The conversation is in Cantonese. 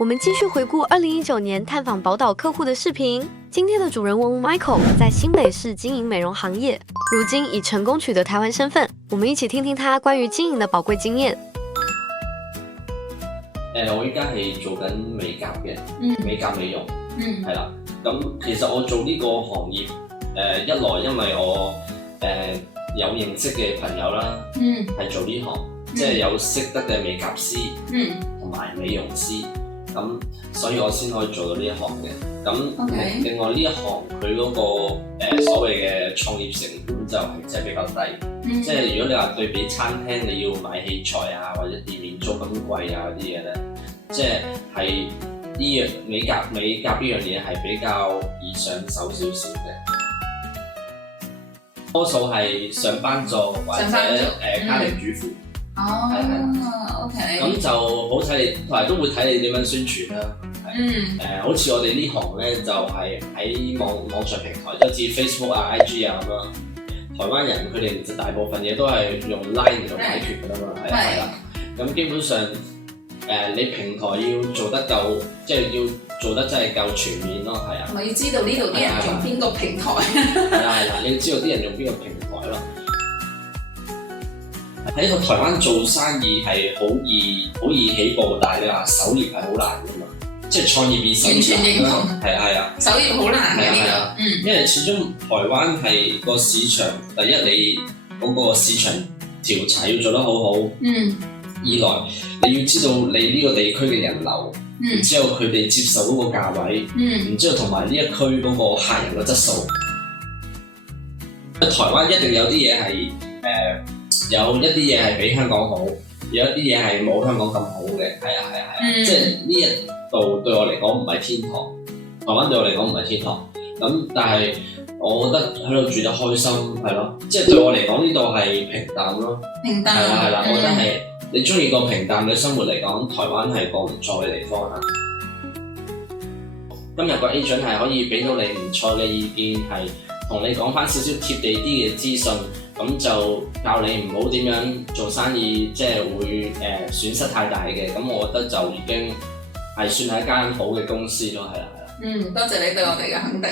我们继续回顾2019年探访宝岛客户的视频。今天的主人翁 Michael 在新北市經營美容行業，如今已成功取得台灣身份。我們一起聽聽他關於經營的寶貴經驗。我依家係做緊美甲嘅，美甲美容，係啦。咁其實我做呢個行業，一來因為我有認識嘅朋友啦，係做呢行，即係有識得嘅美甲師，同埋美容師，咁所以我先可以做到呢一行嘅。咁另外呢一行佢嗰個所謂嘅創業成本就係即係比較低，即係如果你話對比餐廳你要買器材啊或者店面租咁貴啊嗰啲嘢咧，即係呢樣美甲呢樣嘢係比較易上手少少嘅。多數係上班族或者家庭主婦。OK。咁就好睇你，同埋都會睇你點樣宣傳啦。好似我哋呢行咧，就係喺網上平台，即係 Facebook 啊、IG 啊咁樣。台灣人佢哋其實大部分嘢都係用 Line 嚟到解決㗎啦嘛，係啦。咁基本上你平台要做得夠，即係要做得真係夠全面咯，係啊。同埋要知道呢度啲人用邊個平台。係啦，你要知道啲人用邊個平台咯。喺個台灣做生意係好易起步，但係你話首頁係好難㗎嘛，即係創業比首頁難啦。係啊，首頁好難嘅呢個，因為始終台灣係個市場，第一你嗰個市場調查要做得好好，二來你要知道你呢個地區嘅人流，然之後佢哋接受嗰個價位，然之後同埋呢一區嗰個客人嘅質素。台灣一定有啲嘢係有一啲嘢係比香港好，有一啲嘢係冇香港咁好嘅，係啊，即係呢一度對我嚟講唔係天堂，台灣對我嚟講唔係天堂。咁但係我覺得喺度住得開心，係咯，即係對我嚟講呢度係平淡咯。平淡係啦，我覺得係你中意個平淡嘅生活嚟講，台灣係個唔錯嘅地方啦。今日個 agent 係可以俾到你唔錯嘅意見，係同你講翻少少貼地啲嘅資訊。咁就教你唔好點樣做生意，即係會損失太大嘅。咁我覺得就已經係算係一間好嘅公司咯，係啦。多謝你對我哋嘅肯定。